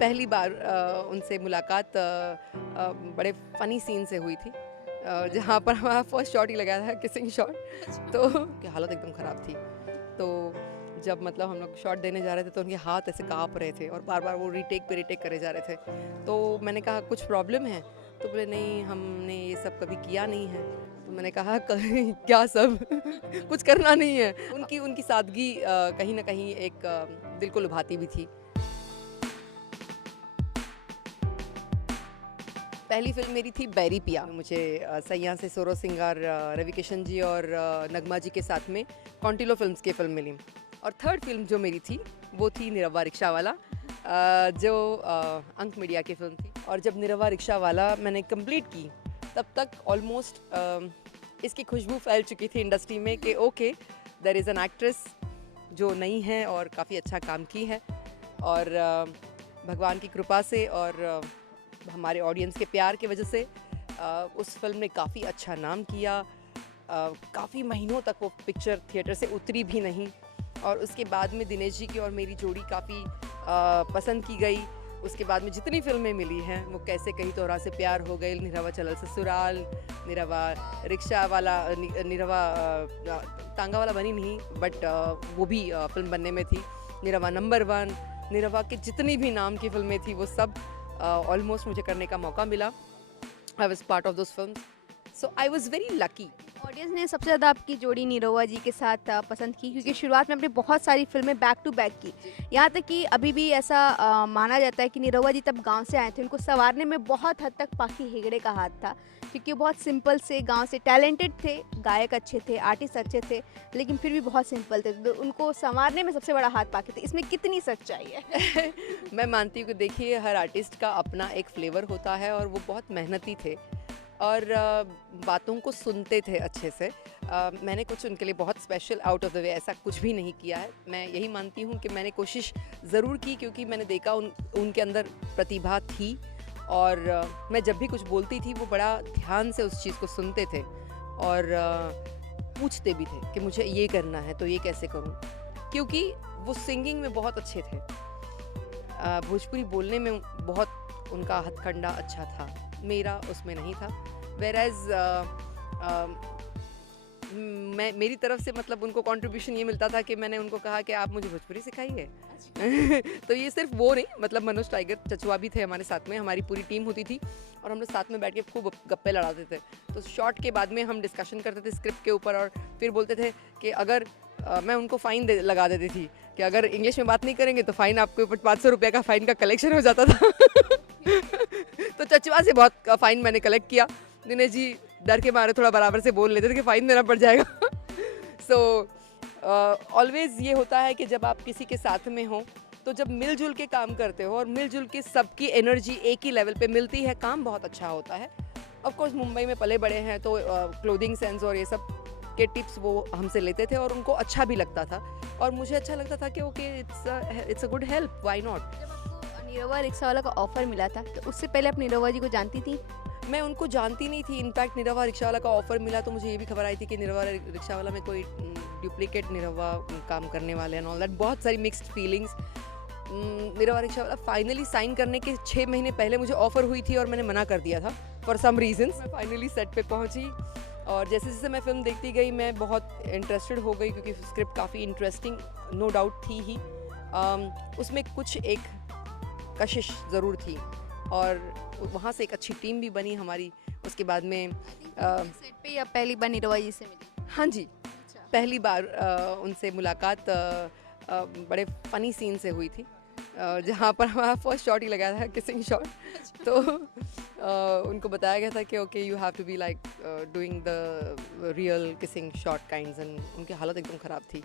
पहली बार उनसे मुलाकात बड़े फ़नी सीन से हुई थी, जहाँ पर हमारा फर्स्ट शॉट ही लगाया था किसिंग शॉट। तो की हालत एकदम ख़राब थी। तो जब मतलब हम लोग शॉट देने जा रहे थे तो उनके हाथ ऐसे काँप रहे थे और बार बार वो रीटेक पे रीटेक करे जा रहे थे। तो मैंने कहा कुछ प्रॉब्लम है? तो बोले नहीं, हमने ये सब कभी किया नहीं है। तो मैंने कहा क्या सब कुछ करना नहीं है। उनकी उनकी सादगी कहीं ना कहीं एक दिल को लुभाती भी थी। पहली फिल्म मेरी थी बैरी पिया। मुझे सैया से सोरो सिंगार, रवि किशन जी और नगमा जी के साथ में कॉन्टिलो फिल्म्स की फिल्म मिली। और थर्ड फिल्म जो मेरी थी वो थी निरहुआ रिक्शा वाला, जो अंक मीडिया की फिल्म थी। और जब निरहुआ रिक्शा वाला मैंने कंप्लीट की तब तक ऑलमोस्ट इसकी खुशबू फैल चुकी थी इंडस्ट्री में कि okay, there is an actress जो नई है और काफ़ी अच्छा काम की है। और भगवान की कृपा से और हमारे ऑडियंस के प्यार की वजह से उस फिल्म ने काफ़ी अच्छा नाम किया। काफ़ी महीनों तक वो पिक्चर थिएटर से उतरी भी नहीं और उसके बाद में दिनेश जी की और मेरी जोड़ी काफ़ी पसंद की गई। उसके बाद में जितनी फिल्में मिली हैं वो कैसे कहीं तोरा से प्यार हो गई, निरहुआ चलल ससुराल, निरहुआ रिक्शा वाला, निरहुआ टांगा वाला बनी नहीं बट वो भी फिल्म बनने में थी, निरहुआ नंबर 1, निरहुआ के जितनी भी नाम की फिल्में थी वो सब ऑलमोस्ट मुझे करने का मौका मिला। I was part of those film, so I was very lucky. Audience ने सबसे ज़्यादा आपकी जोड़ी निरहुआ जी के साथ पसंद की, क्योंकि शुरुआत में आपने बहुत सारी फिल्में बैक टू बैक की। यहाँ तक कि अभी भी ऐसा माना जाता है कि निरहुआ जी तब गांव से आए थे, उनको संवारने में बहुत हद तक पाखी हेगड़े का हाथ था, क्योंकि वो बहुत सिंपल से गांव से, टैलेंटेड थे, गायक अच्छे थे, आर्टिस्ट अच्छे थे, लेकिन फिर भी बहुत सिंपल थे। तो उनको संवारने में सबसे बड़ा हाथ पाके थे। इसमें कितनी सच्चाई है? मैं मानती हूँ कि देखिए हर आर्टिस्ट का अपना एक फ्लेवर होता है और वो बहुत मेहनती थे और बातों को सुनते थे अच्छे से। मैंने कुछ उनके लिए बहुत special out of the way ऐसा कुछ भी नहीं किया है। मैं यही मानती हूँ कि मैंने कोशिश ज़रूर की, क्योंकि मैंने देखा उनके अंदर प्रतिभा थी और मैं जब भी कुछ बोलती थी वो बड़ा ध्यान से उस चीज़ को सुनते थे और पूछते भी थे कि मुझे ये करना है तो ये कैसे करूँ, क्योंकि वो सिंगिंग में बहुत अच्छे थे, भोजपुरी बोलने में बहुत उनका हथकंडा अच्छा था, मेरा उसमें नहीं था। वेरएज मेरी तरफ से मतलब उनको कंट्रीब्यूशन ये मिलता था कि मैंने उनको कहा कि आप मुझे भोजपुरी सिखाइए। तो ये सिर्फ वो नहीं, मतलब मनोज टाइगर चचुआ भी थे हमारे साथ में, हमारी पूरी टीम होती थी और हम लोग साथ में बैठ के खूब गप्पे लड़ाते थे। तो शॉट के बाद में हम डिस्कशन करते थे स्क्रिप्ट के ऊपर और फिर बोलते थे कि अगर मैं उनको फ़ाइन लगा देती थी कि अगर इंग्लिश में बात नहीं करेंगे तो फ़ाइन, आपके ऊपर 500 रुपये का फ़ाइन का कलेक्शन हो जाता था। तो चचुआ से बहुत फ़ाइन मैंने कलेक्ट किया। दिनेश जी डर के मारे थोड़ा बराबर से बोल लेते थे कि फ़ाइन देना पड़ जाएगा। सो ऑलवेज़ ये होता है कि जब आप किसी के साथ में हो तो जब मिलजुल के काम करते हो और मिलजुल के सबकी एनर्जी एक ही लेवल पे मिलती है, काम बहुत अच्छा होता है। ऑफ कोर्स मुंबई में पले बड़े हैं तो क्लोथिंग सेंस और ये सब के टिप्स वो हमसे लेते थे और उनको अच्छा भी लगता था और मुझे अच्छा लगता था कि okay, it's a good help, why not. जब आपको निरहुआ रिक्शा वाला का ऑफर मिला था तो उससे पहले आप निरहुआ जी को जानती थी? मैं उनको जानती नहीं थी। इनफैक्ट निरहुआ रिक्शा वाला का ऑफ़र मिला तो मुझे ये भी खबर आई थी कि निरहुआ रिक्शा वाला में कोई डुप्लीकेट निरहुआ काम करने वाले हैं, ऑल दैट, बहुत सारी मिक्स्ड फीलिंग्स। निरहुआ रिक्शा वाला फाइनली साइन करने के 6 महीने पहले मुझे ऑफ़र हुई थी और मैंने मना कर दिया था फॉर सम रीजंस। मैं फाइनली सेट पे पहुंची और जैसे जैसे मैं फिल्म देखती गई मैं बहुत इंटरेस्टेड हो गई, क्योंकि स्क्रिप्ट काफ़ी इंटरेस्टिंग नो डाउट थी ही। उसमें कुछ एक कशिश ज़रूर थी और वहाँ से एक अच्छी टीम भी बनी हमारी। उसके बाद में सेट पे या पहली बार निरहुआ जी से मिली? हाँ जी, पहली बार उनसे मुलाकात बड़े फ़नी सीन से हुई थी, जहाँ पर हमारा फर्स्ट शॉट ही लगाया था किसिंग शॉट। तो उनको बताया गया था कि okay, you have to be like doing the real kissing shot kinds, and उनकी हालत एकदम ख़राब थी।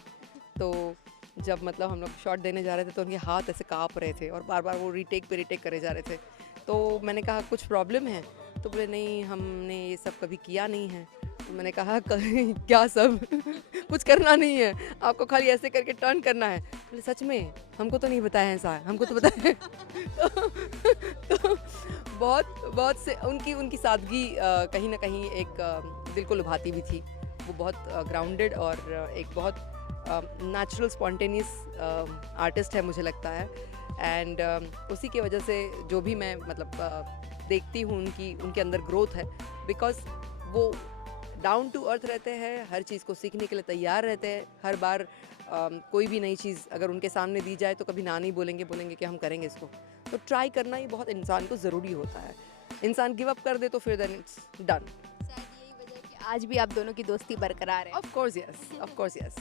तो जब मतलब हम लोग शॉट देने जा रहे थे तो उनके हाथ ऐसे काँप रहे थे और बार बार वो रीटेक पे रीटेक करे जा रहे थे। तो मैंने कहा कुछ प्रॉब्लम है? तो बोले नहीं, हमने ये सब कभी किया नहीं है। तो मैंने कहा क्या सब कुछ करना नहीं है, आपको खाली ऐसे करके टर्न करना है। बोले सच में? हमको तो नहीं बताया ऐसा, हमको तो बताया है। तो बहुत से उनकी सादगी कहीं ना कहीं एक दिल को लुभाती भी थी। वो बहुत ग्राउंडेड और एक बहुत नेचुरल स्पॉन्टेनियस आर्टिस्ट है मुझे लगता है। एंड उसी की वजह से जो भी मैं मतलब देखती हूँ उनके अंदर ग्रोथ है, बिकॉज वो डाउन टू अर्थ रहते हैं, हर चीज़ को सीखने के लिए तैयार रहते हैं। हर बार कोई भी नई चीज़ अगर उनके सामने दी जाए तो कभी ना नहीं बोलेंगे, बोलेंगे कि हम करेंगे इसको। तो ट्राई करना ही बहुत इंसान को ज़रूरी होता है। इंसान गिव अप कर दे तो फिर देन इट्स डन। शायद यही वजह है कि आज भी आप दोनों की दोस्ती बरकरार है। Of course yes, of course yes.